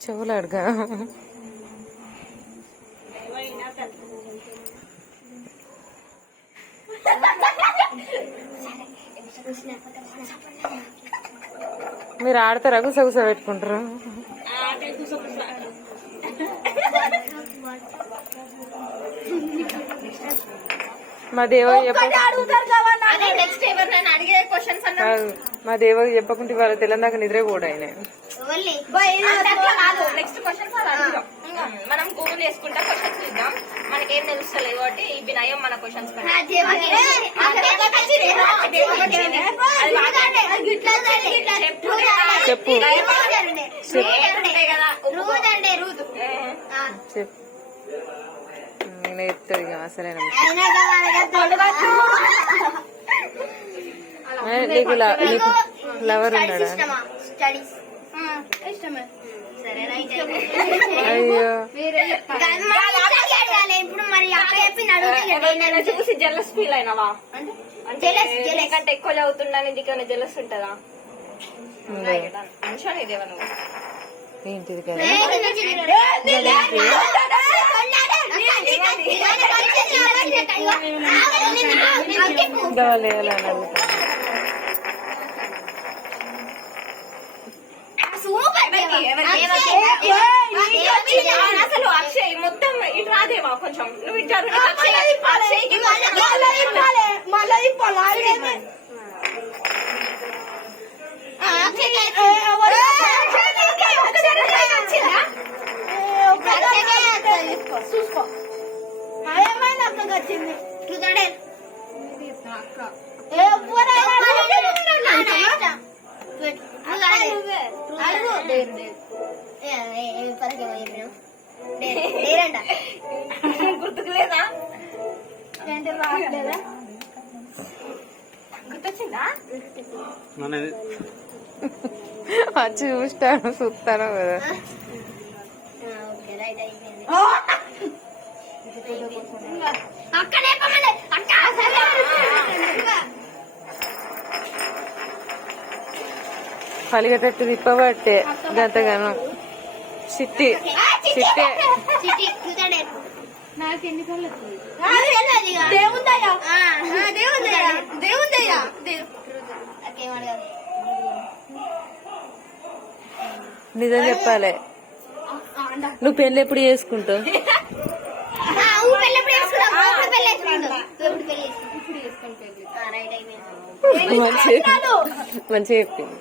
చెవులు అడగా మీరు ఆడతారా గుసగుస పెట్టుకుంటారు మా దేవ మా దేవ చెప్పకుంటే వాళ్ళ తెలంగాణ నిద్రే కూడా ఆయన మనం గూగుల్ చేసుకుంటా క్వశ్చన్స్ ఇద్దాం మనకేం తెలుస్తలేదు కాబట్టి ఇవి నయం మన క్వశ్చన్స్ చెప్పు నేను చెప్తాడు ఇక అసలైన నీకు లవర్ ఉన్నాడా అయ్యో చూసి జెలస్ ఫీల్ అయినావా అంటే ఎక్కువ చదువుతున్నా నీకు జెలస్ ఉంటుందా మంచిగా ఇదేవా నువ్వు ఏంటిది కదా అసలు అక్షయ్ మొత్తం ఇటు రాదేవా కొంచెం నువ్వు ఇటు చూసుకో వచ్చింది గుర్తుకు లేదా గుర్తొచ్చిందా వచ్చి చూస్తాను చూస్తాను కదా పలిగేటట్టు తిప్పబట్టే గంతగానం చిట్టి చిట్టే నిజం చెప్పాలి నువ్వు పెళ్ళి ఎప్పుడు చేసుకుంటావు మంచిగా చెప్పింది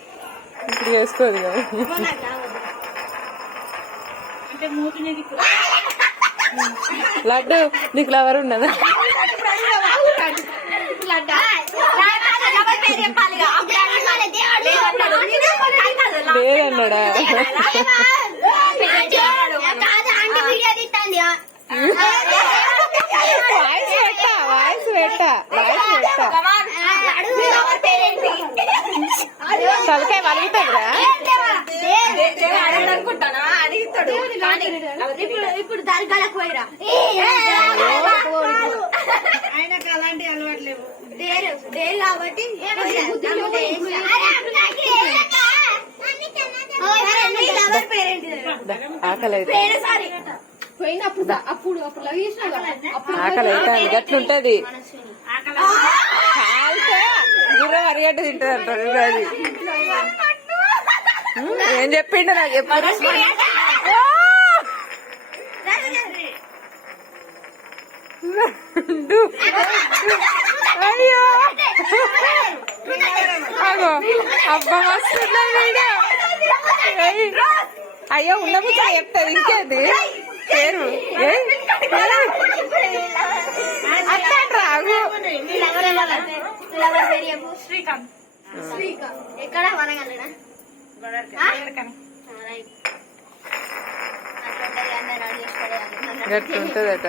ఇప్పుడు చేసుకోదు కదా లడ్డు నీకు లవర్ ఉన్నదా లేదన్నాడా వాయిస్ పెట్టా తలకాయ వలుగుతుందిరా అనుకుంటానా అడుగుతాడు ఇప్పుడు దాని గలకు పోయిరా ఆయనకు అలాంటి అలవాట్లేవు డేరు కాబట్టి ఆకలి పోయినప్పుడు అప్పుడు ఆకలి అవుతుంది గట్లుంటది గుర్రం అరిగట్టు తింటది అంటారు అది ఏం చెప్పిండు నాకు చెప్పారు అయ్యో అగో అబ్బా మస్తు అయ్యో ఉన్న ముచ్చ చెప్తాది ఇంకేంది పేరు అట్లా రాగు ఎక్కడ గట్టు ఉంటదట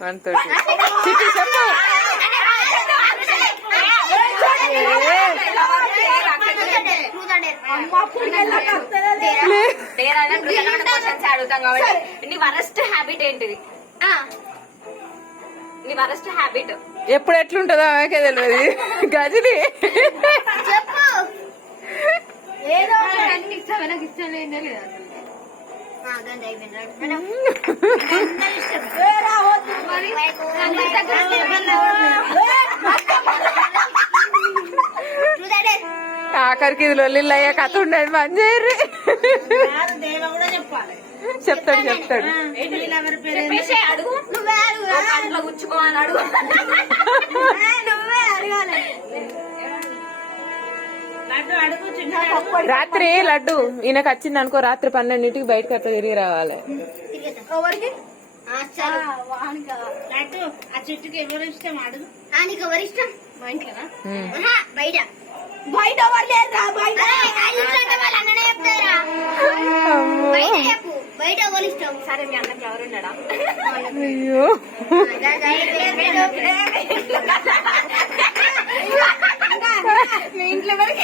మనతో చిట్టి చెప్పు అడుగుతాం కాబట్టి నీ వరస్ట్ హ్యాబిట్ ఏంటిది నీ వరస్ట్ హ్యాబిట్ ఎప్పుడు ఎట్లుంటుందో ఆమెకే తెలియదు గజిని ఏదో అన్ని ఇష్టమే, నాకు ఇష్టం లేదే లేదు ఆఖరికి ఇది లొల్లిల్లయ్యా కథ ఉండేది మంజరి చెప్తాడు చెప్తాడు. చెప్పేసి అడుగు, నువ్వే అడుగు, అందులో గుచ్చుకోవాలని అడుగు, నువ్వే అడగాలి. రాత్రి లడ్డు ఈయనకు వచ్చింది అనుకో, రాత్రి 12ంటికి బయటకు అట్లా తిరిగి రావాలి. లడ్డు ఆ చెట్టుకి ఎవరు ఇష్టం అడుగు. ఆయనకి ఎవరు ఇష్టం? మా ఇంటి కదా బయట బయట అన్ననే చెప్తారా? బయట చెప్పు, బయట ఎవరు ఇష్టం? సరే మీ అన్నకి ఎవరున్నాడా? అయ్యో మీ ఇంట్లో వరకు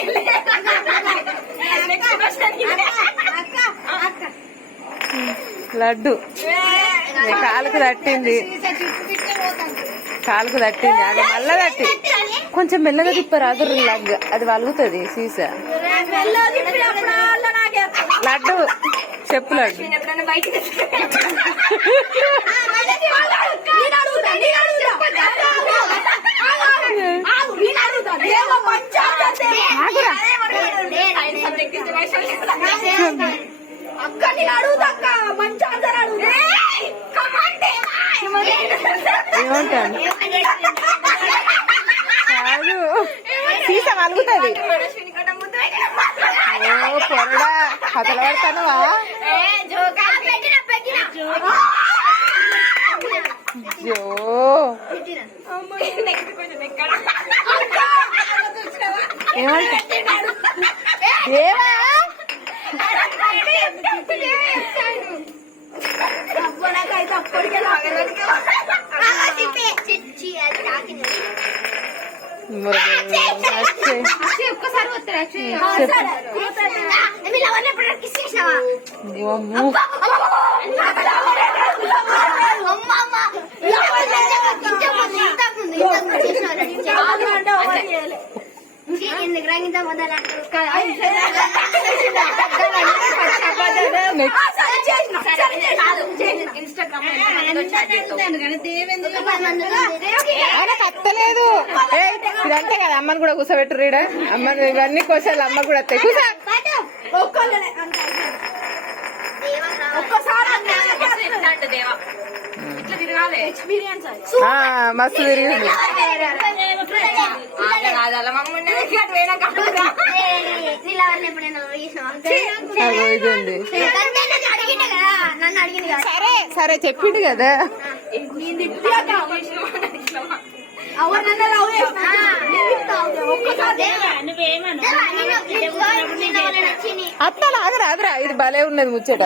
లడ్డు కాలుకు తట్టింది, కాలుకు తట్టింది, అది మళ్ళా తట్టి కొంచెం మెల్లగా తిప్పరాదు, లగ్ అది వలుగుతుంది సీసా. లడ్డు చెప్పు లడ్డు. ఎప్పుడైనా బయటకి అక్క నేను అడుగుతా అక్క, మంచి ఆన్సర్ అడుగుతా. ఏమంటాను కాదు, సీసా వలుగుతుంది. ఓ పొరడా కథలు పడతానువా? అయ్యో ఏమా నాకైతే అప్పటికే ఒక్కసారి వస్తాడు. ఆయనకు అత్తలేదు. ఇదంతే కదా, అమ్మని కూడా కూర్చోబెట్టరు ఈడ. అమ్మ ఇవన్నీ కోసాలు అమ్మ కూడా వస్తాయి. కూసా ఎక్స్పీరియన్స్ మస్తు తిరిగింది. సరే సరే చెప్పిండు కదా. అత్తలా ఆగరా ఆగరా, ఇది భలే ఉన్నది ముచ్చట.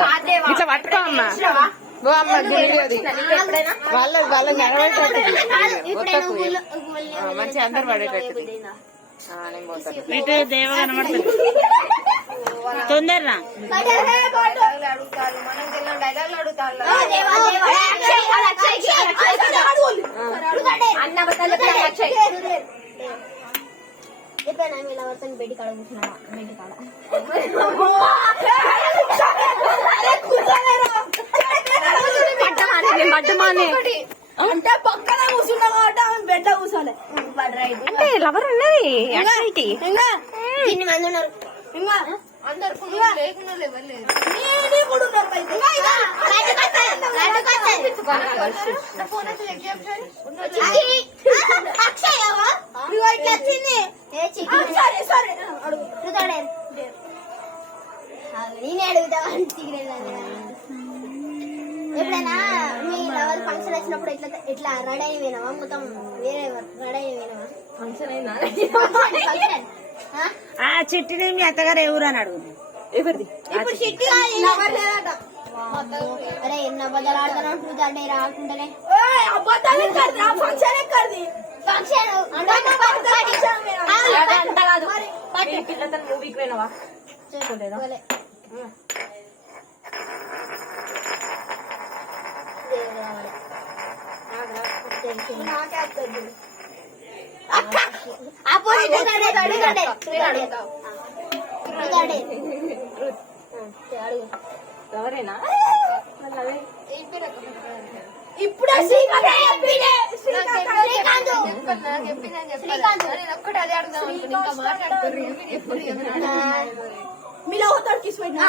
ఇట్లా పట్టుకో అమ్మా. ఓ అమ్మ గిరిది వాళ్ళని నిలబెట్టేటట్టు మంచి అందరు పడేటట్టు. దేవ కనబడుతుంది తొందరరా. బెడ్డి కాడ కూర్చున్నా, బెడ్డి కాడ అంటే పక్కన కూర్చున్నా కాబట్టి ఆమె బెడ్డ కూర్చోలే. అంటే లవర్ ఉన్నది ఇంకా ఇన్ని మంది ఉన్నారు. ఇంకా అందరు లేకుండా ఎవరు నేనే కూడా ఉన్నారు బయట. నేనే అడుగుతా. ఎప్పుడైనా మీ లవర్ ఫంక్షన్ వచ్చినప్పుడు ఇట్లా ఇట్లా రెడీ అయి పోయినావా? మొత్తం వేరే రెడీ అయి పోయినావా? ఫంక్షన్ అయినా ఆ చిట్టిని మీ అత్తగారు ఎవరు అని అడుగు. ఎవరిది? ఇప్పుడు చిట్టి అరే ఎన్ని అబద్ధాలు ఆడుతున్నావు? ట్రూత్ అంటే రాకుండానే అబద్ధాలు ఫంక్షన్ ఎక్కడిది? ఫంక్షన్ అంత కాదు. మూవీకి పోయినావా? అడుగు. ఎవరైనా ఇప్పుడే శ్రీకాంత్ చెప్పిండే. శ్రీకాంత్ మీలో ఒకటి కిస్ పెట్టినా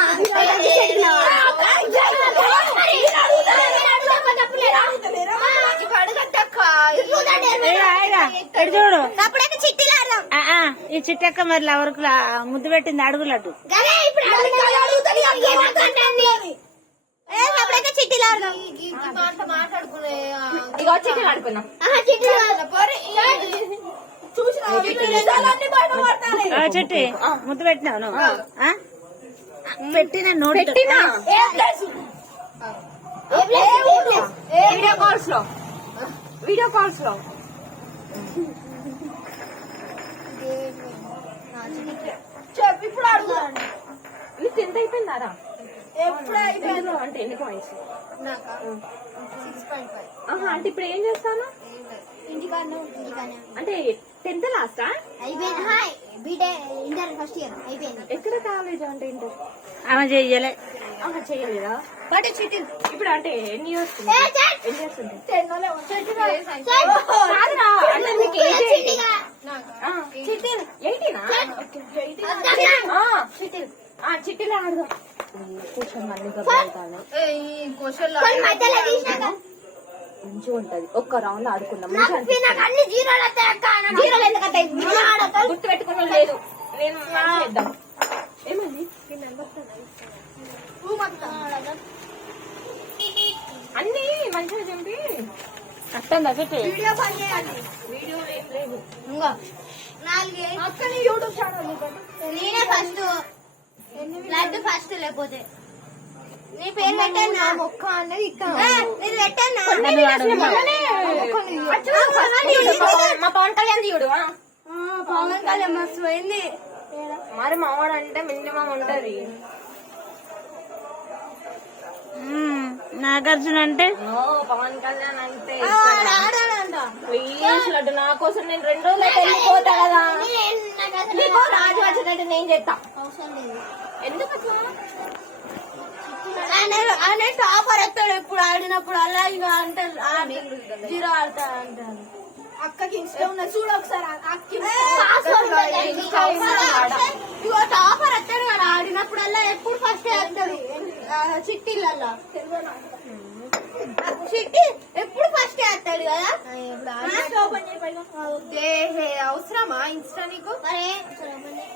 చూడు అప్పుడైతే చిట్టీలు ఆడదాం. ఈ చిట్టక్క మరి ఎవరికి ముద్దు పెట్టింది అడుగులట్టు గదే ఇప్పుడు అప్పుడైతే చిట్టీలు ఆడదాం. ఇగో చికెన్ ఆడుకున్నాం. చిట్టీలు ఆడదాం. చూసిన నిజాలన్నీ బయట పడతాయి. చెట్టి ముద్దు పెట్టినావు నువ్వు ఆ? పెట్టిన నోటి పెట్టినా ఏం తెలుసు? వీడియో కాల్స్ లో చెప్పు ఇప్పుడు అడుగు. నీకు 10th అయిపోయిందారా? ఎప్పుడు అయిపోయింది? అంటే ఎన్ని పాయింట్స్? నాకా 6.5. అంటే ఇప్పుడు ఏం చేస్తాను? ఇంటికాడనే అంటే 10th లాస్టా? అయిపోయింది. హాయ్ బీటే ఇంటర్ ఫస్ట్ ఇయర్ అయిపోయింది. ఎక్కడ కాలేజ్ అంటే ఇంటర్? ఆమె చెయ్యలే చేయలేదా? బట్ చిట్టీలు ఇప్పుడు అంటే ఎన్ని ఇయర్స్ ఏ చాట్ ఎన్ని ఇయర్స్ ఉంటాయి? టెన్నోలే కాదురా, అంటే నీకు ఏజ్ చిట్టీగా చిట్టీలు 18ఆ? చిట్టీలు ఆడదాం. కూర్చొని మళ్ళీ గబగబా కొన్ని మధ్యలో తీసినాక మంచిగా ఉంటది. ఒక్క రౌండ్ ఆడుకుందాం. నాకు అన్ని జీరోలు వస్తాయి అక్క. నాకు జీరోలు ఎందుకు వస్తాయి? మనం ఆడతాం. గుర్తు పెట్టుకున్నా లేదు. నేను చేద్దాం. ఏమైంది? అన్ని మంచిగా చంపి అట్టందా చెట్టు. వీడియో పని చేయాలి. వీడియో ఏం లేదు. ఇంకో 4 అక్కని యూట్యూబ్ ఛానల్ నేనే ఫస్ట్ లడ్డు ఫస్ట్ లేకపోతే నీ పేరు పెట్టాను మొక్క అనేది ఇక్కడ నేను పెట్టాను మా పవన్ కళ్యాణ్ తీయుడు. పవన్ కళ్యాణ్ మస్తు పోయింది. మరి మావాడు అంటే మినిమం ఉంటది. నాగార్జున అంటే పవన్ కళ్యాణ్ అంటే ఆడాడంట. ప్లీజ్ లడ్డు నా కోసం నేను 2 రోజులు వెళ్ళిపోతా కదా. నీకు రాజు వచ్చినట్టు నేను చేస్తా. అవసరం లేదు. ఎందుకు అట్లా? ఆయన టాపర్ ఎత్తాడు ఎప్పుడు ఆడినప్పుడు అలా ఇక అంటే జీరో ఆడతా అంటారు. అక్కకి ఇష్టం ఉన్నది చూడు ఒకసారి. ఇగో టాపర్ ఎత్తాడు కదా ఆడినప్పుడల్లా ఎప్పుడు ఫస్ట్ వేస్తాడు చిట్టీలల్లా. చిట్టి ఎప్పుడు ఫస్ట్ వేస్తాడు కదా. అవసరమా ఇన్స్టా నీకు?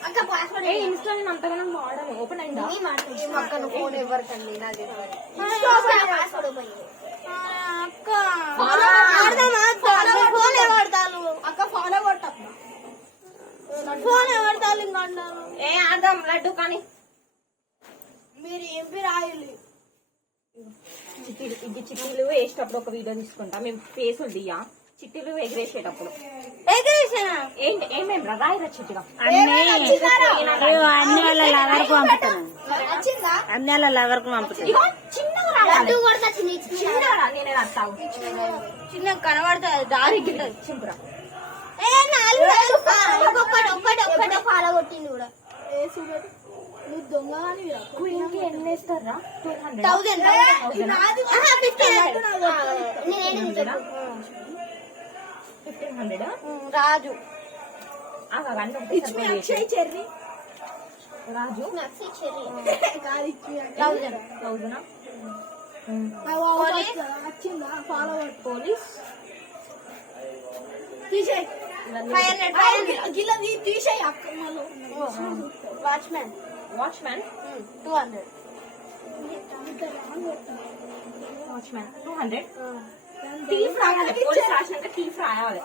అక్క పాస్వర్డ్ ఏ ఇన్స్టా నేను అంతగానో వాడను. ఓపెన్ అయిందా? అక్కడ ఫోన్ ఎవరికండి నాది పాస్వర్డ్ ఓపెన్ అక్క ఫోన్ ఎవడతాను అక్క ఫోన్ ఎవడతా ఫోన్ ఎవడతాను ఇంకా అన్నారు. ఏ ఆడదాం లడ్డు కానీ. మీరు ఎంపీ రాయాలి. చిట్టీలు వేసేటప్పుడు ఒక వీడియో తీసుకుంటా. మేము ఫేసులు దియ్యా చిట్టీలు ఎగరేసేటప్పుడు. ఎగరేసానా ఏంటి ఏమేమి రాయిరా చిట్టిగా? అన్ని వాళ్ళ లవర్కు పంపుతాను. వచ్చిందా? అన్ని వాళ్ళ లవర్కు పంపుతాను. ఇగో చిన్నగా రాయాలి. కొడతా చిన్నగా రా, నేనే రాస్తావు. చిన్న కనబడతాయి దారి చింపురా. ఒక్కటే ఫాలో కొట్టింది కూడా. నువ్వు దొంగ క్వీన్కి ఎన్ని వేస్తారా? 200. 1000 1500. రాజు అంటే చెర్రీ రాజు 1000 వచ్చిందా ఫాలో పోలీస్ తీసేయి 500 గిల్ల తీసేయి అక్క. Watchmen watchman 200 watchman 200. టీఫ్ రాయాలి. పోలీస్ రాసినాక టీఫ్ రాయాలి.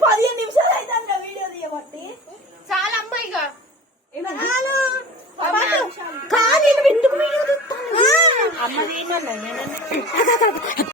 15 నిమిషాలు అయితే వీడియో తీయబట్టి చాలా అమ్మాయిగా కానీ ఎందుకు వీడియో అమ్మది